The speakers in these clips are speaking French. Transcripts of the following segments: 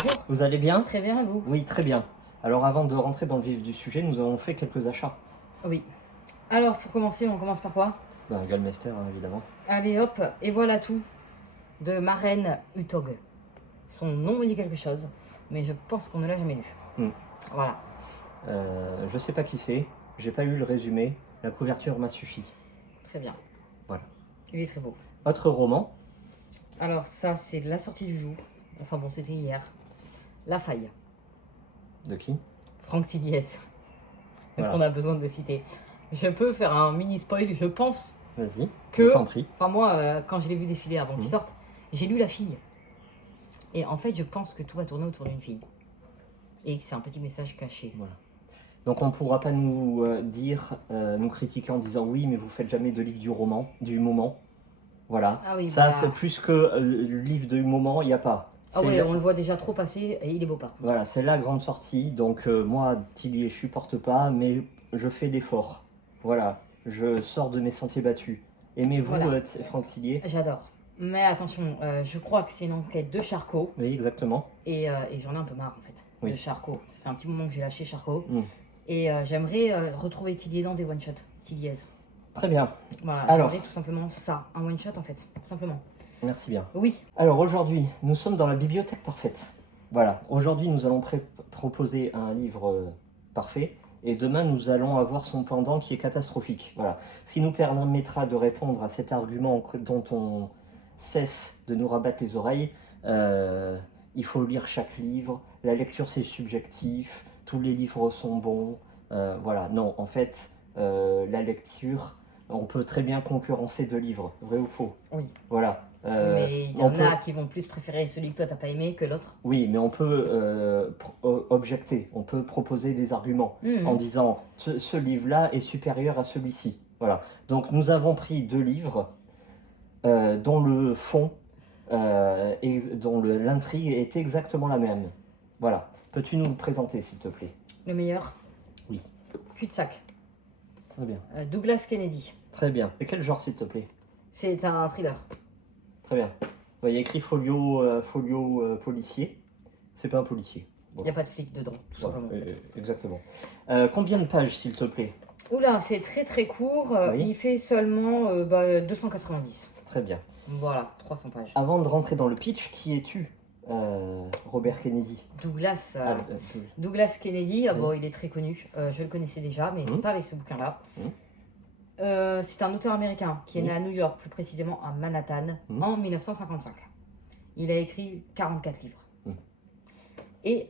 Bonjour. Vous allez bien? Très bien, et vous? Oui, très bien. Alors avant de rentrer dans le vif du sujet, nous avons fait quelques achats. Oui. Alors, pour commencer, on commence par quoi? Ben, Gallmeister, hein, évidemment. Allez, hop, et voilà tout de Maren Utog. Son nom me dit quelque chose, mais je pense qu'on ne l'a jamais lu. Hmm. Voilà. Je sais pas qui c'est, j'ai pas lu le résumé, la couverture m'a suffi. Très bien. Voilà. Il est très beau. Autre roman, Alors, ça, c'est la sortie du jour. Enfin bon, c'était hier. La Faille. de qui? Franck Tilliez. Est-ce Voilà. qu'on a besoin de le citer? Je peux faire un mini spoil, je pense Vas-y, que... je t'en prie. Enfin moi, quand je l'ai vu défiler avant qu'il Mhm. sorte, j'ai lu La Fille. Et en fait, je pense que tout va tourner autour d'une fille. Et que c'est un petit message caché. Voilà. Donc on ne pourra pas nous nous critiquer en disant oui, mais vous faites jamais de livre du moment. Voilà. Ah oui, Ça, bah... c'est plus que le livre du moment, il n'y a pas. Ah C'est ouais, la- on le voit déjà trop passer et il est beau par contre. Voilà, c'est la grande sortie. Donc moi, Tillier, je supporte pas, mais je fais l'effort. Voilà, je sors de mes sentiers battus. Aimez-vous Voilà. Franck Tillier? J'adore. Mais attention, je crois que c'est une enquête de Charcot Oui, exactement. et j'en ai un peu marre en fait Oui. de Charcot. Ça fait un petit moment que j'ai lâché Charcot Mm. et j'aimerais retrouver Tillier dans des one-shots. Tilliez. Très bien, Voilà, Alors. j'aimerais tout simplement ça, un one-shot en fait, simplement. merci bien. Oui, Alors aujourd'hui, nous sommes dans la bibliothèque parfaite. Voilà, aujourd'hui nous allons proposer un livre parfait et demain nous allons avoir son pendant qui est catastrophique. Voilà, ce qui nous permettra de répondre à cet argument dont on cesse de nous rabattre les oreilles. Il faut lire chaque livre, la lecture c'est subjectif, tous les livres sont bons. Voilà, non, en fait, la lecture, on peut très bien concurrencer deux livres, vrai ou faux? oui. Voilà. Mais il y on en peut- a qui vont plus préférer celui que toi t'as pas aimé que l'autre. Oui, mais on peut objecter, on peut proposer des arguments en disant ce livre-là est supérieur à celui-ci. Voilà. Donc nous avons pris deux livres dont le fond et dont l'intrigue est exactement la même. Voilà. Peux-tu nous le présenter, s'il te plaît? Le meilleur? Oui. Cul-de-sac. Très bien. Douglas Kennedy. Très bien. Et quel genre, s'il te plaît? C'est un thriller. Très bien. Il y a écrit folio policier. C'est pas un policier. Il n'y a pas de flic dedans, tout Voilà, simplement. En fait. exactement. Combien de pages, s'il te plaît? Oula, c'est très très court. Oui. Il fait seulement 290. Très bien. Voilà, 300 pages. Avant de rentrer dans le pitch, qui es-tu, Robert Kennedy? Douglas, Ah, Douglas Kennedy, Oui. bon, il est très connu. Je le connaissais déjà, mais Mhm. pas avec ce bouquin-là. Mhm. C'est un auteur américain qui est né à New York, plus précisément à Manhattan, Mhm. en 1955. Il a écrit 44 livres. Mhm. Et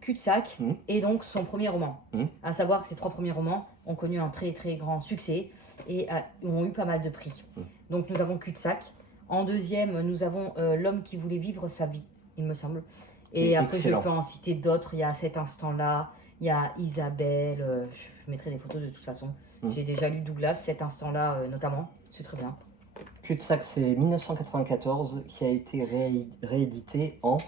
Cul-de-sac Mhm. est donc son premier roman. Mhm. À savoir que ses 3 premiers romans ont connu un très très grand succès et ont eu pas mal de prix. Mhm. Donc nous avons Cul-de-sac. En deuxième, nous avons L'homme qui voulait vivre sa vie, il me semble. Et après, excellent. je peux en citer d'autres. Il y a Cet instant-là, il y a Isabelle. Je mettrai des photos de toute façon. Mhm. J'ai déjà lu Douglas, Cet instant-là notamment. C'est très bien. Cul-de-sac, c'est 1994, qui a été réédité en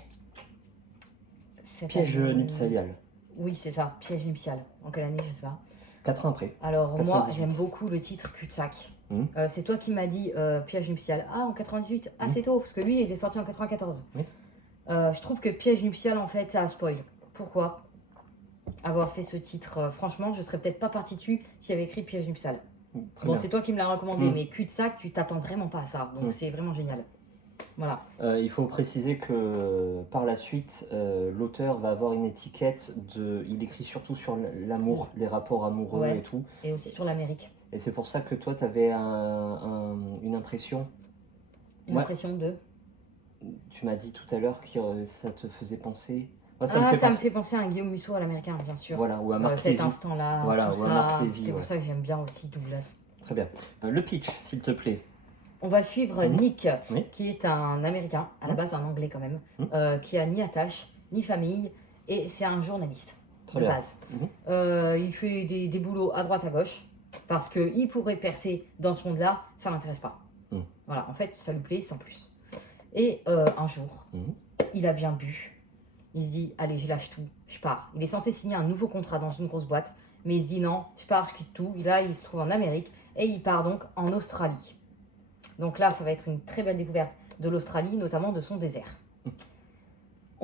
Cette Piège année- nuptial. Oui, c'est ça, Piège nuptial. En quelle année, je sais pas. 4 ans après. Alors moi, 98. j'aime beaucoup le titre Cul-de-sac. Mhm. C'est toi qui m'as dit Piège nuptial. Ah, en 98. Ah, Mhm. c'est tôt, parce que lui, il est sorti en 94. Oui. Je trouve que Piège nuptial, en fait, ça a spoil. Pourquoi avoir fait ce titre? Franchement, je serais peut-être pas partie dessus s'il y avait écrit Piège nuptial. Très Bon, bien. c'est toi qui me l'as recommandé, Mhm. mais Cul-de-sac, tu t'attends vraiment pas à ça. Donc, Mhm. c'est vraiment génial. Voilà. Il faut préciser que par la suite, l'auteur va avoir une étiquette de. Il écrit surtout sur l'amour, les rapports amoureux Ouais. et tout. Et aussi sur l'Amérique. Et c'est pour ça que toi, tu avais une impression. Une Ouais. impression de... Tu m'as dit tout à l'heure que ça te faisait penser. Moi, Ça me penser- fait penser à un Guillaume Musso à l'américain, bien sûr. Voilà, ou à Marc Cet Lévy. instant-là, Voilà, tout ou à ça. Marc Lévy, C'est ouais. pour ça que j'aime bien aussi Douglas. Très bien. Le pitch, s'il te plaît. On va suivre Mhm. Nick, Oui. qui est un Américain, à la Mhm. base un Anglais quand même, Mhm. qui a ni attache, ni famille, et c'est un journaliste Très de bien. base. Mhm. Il fait des boulots à droite à gauche, parce qu'il pourrait percer dans ce monde-là, ça l'intéresse pas. Mhm. Voilà, en fait, ça lui plaît sans plus. Et un jour, Mhm. il a bien bu. Il se dit, allez, je lâche tout, je pars. Il est censé signer un nouveau contrat dans une grosse boîte, mais il se dit non, je pars, je quitte tout. Et là, il se trouve en Amérique et il part donc en Australie. Donc là, ça va être une très belle découverte de l'Australie, notamment de son désert.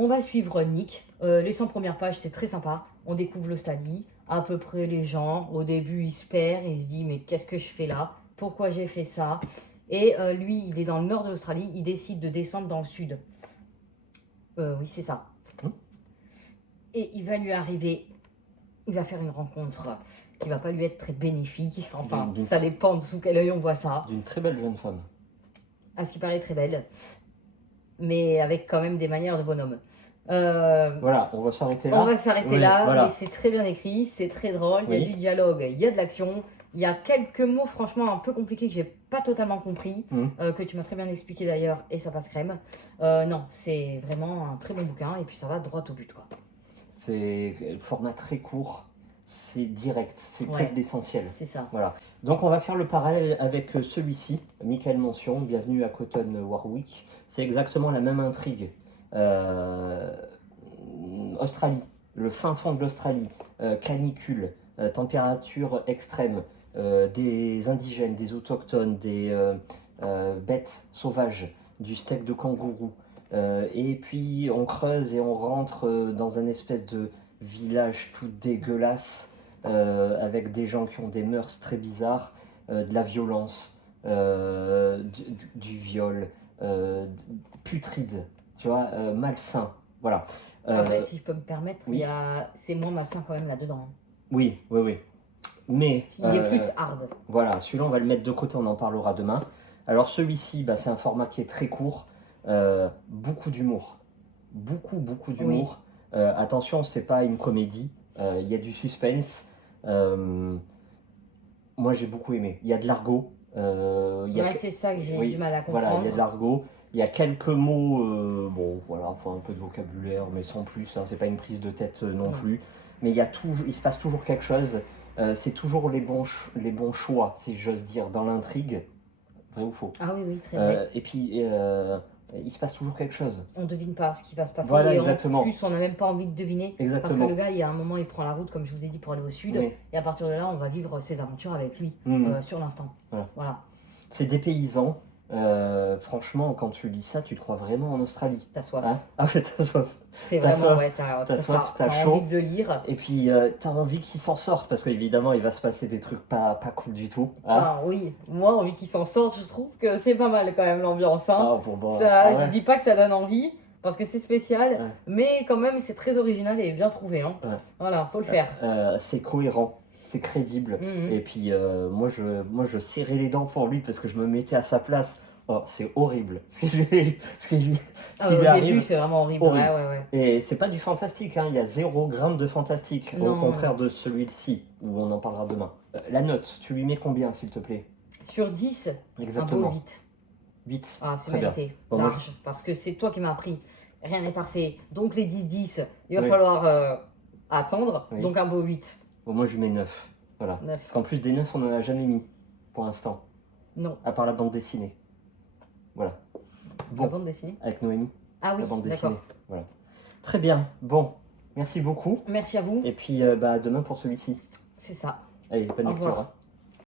On va suivre Nick. Les 100 premières pages, c'est très sympa. On découvre l'Australie, à peu près les gens. Au début, il se perd, il se dit mais qu'est-ce que je fais là? Pourquoi j'ai fait ça? Et lui, il est dans le nord de l'Australie, il décide de descendre dans le sud. Oui, c'est ça. Et il va lui arriver, il va faire une rencontre qui va pas lui être très bénéfique. Enfin, ça dépend de sous quel œil on voit ça. D'une très belle jeune femme. À ce qui paraît très belle, mais avec quand même des manières de bonhomme. Voilà, on va s'arrêter là. On va s'arrêter là, voilà. mais c'est très bien écrit, c'est très drôle, il y a du dialogue, il y a de l'action, il y a quelques mots franchement un peu compliqués que j'ai pas totalement compris, que tu m'as très bien expliqué d'ailleurs, et ça passe crème. Non, c'est vraiment un très bon bouquin, et puis ça va droit au but, quoi. C'est un format très court, c'est direct, c'est que de l'essentiel. C'est ça. Voilà. Donc on va faire le parallèle avec celui-ci, Michael Mention, Bienvenue à Cotton Warwick. C'est exactement la même intrigue. Australie, le fin fond de l'Australie, canicule, température extrême, des indigènes, des autochtones, des bêtes sauvages, du steak de kangourou. Et puis on creuse et on rentre dans un espèce de village tout dégueulasse, avec des gens qui ont des mœurs très bizarres, de la violence, du viol, putride, tu vois, malsain. Voilà. Après, si je peux me permettre, c'est moins malsain quand même là-dedans. Oui, oui, oui. Mais il est plus hard. Voilà, celui-là, on va le mettre de côté, on en parlera demain. Alors celui-ci, c'est un format qui est très court, beaucoup d'humour. Beaucoup d'humour. Attention, c'est pas une comédie, il y a du suspense. Moi, j'ai beaucoup aimé. Il y a de l'argot. C'est ça que j'ai du mal à comprendre. Voilà, il y a de l'argot. Il y a quelques mots, bon, voilà, faut un peu de vocabulaire, mais sans plus, hein, c'est pas une prise de tête non plus. Mais il se passe toujours quelque chose. C'est toujours les bons choix, si j'ose dire, dans l'intrigue. Vrai ou faux? Ah oui, très vrai. Et puis, il se passe toujours quelque chose. On devine pas ce qui va se passer. Voilà, et exactement. En plus, on n'a même pas envie de deviner. Exactement. Parce que le gars, il y a un moment, il prend la route, comme je vous ai dit, pour aller au sud. Oui. Et à partir de là, on va vivre ses aventures avec lui, sur l'instant. Voilà. C'est dépaysant. Franchement, quand tu lis ça, tu te crois vraiment en Australie. T'as soif. Hein? Ah ouais, t'as soif. C'est vraiment, t'as soif, t'as chaud. envie de le lire. Et puis, t'as envie qu'il s'en sorte, parce qu'évidemment, il va se passer des trucs pas cool du tout. Hein? Ah oui, moi, envie qu'il s'en sorte, je trouve que c'est pas mal quand même l'ambiance. Hein. Je dis pas que ça donne envie, parce que c'est spécial, mais quand même, c'est très original et bien trouvé. Hein. Voilà, faut le faire. C'est cohérent. C'est crédible. Et puis, moi, je serrais les dents pour lui parce que je me mettais à sa place. Oh, c'est horrible. Ce qui lui au début, c'est vraiment horrible. Ouais. Et c'est pas du fantastique. Hein. Il y a 0 gramme de fantastique. Au contraire de celui-ci, où on en parlera demain. La note, tu lui mets combien, s'il te plaît? Sur 10, exactement. Un beau 8. 8. Ah, c'est mérité. Bon, large. Parce que c'est toi qui m'as appris. Rien n'est parfait. Donc, les 10-10, il va falloir attendre. Donc, un beau 8. Bon, moi, je lui mets 9. Voilà. 9. Parce qu'en plus des 9, on n'en a jamais mis, pour l'instant. Non. À part la bande dessinée. Voilà. Bon. La bande dessinée? Avec Noémie. Ah oui, d'accord. Voilà. Très bien. Bon, merci beaucoup. Merci à vous. Et puis, demain pour celui-ci. C'est ça. Allez, bonne lecture.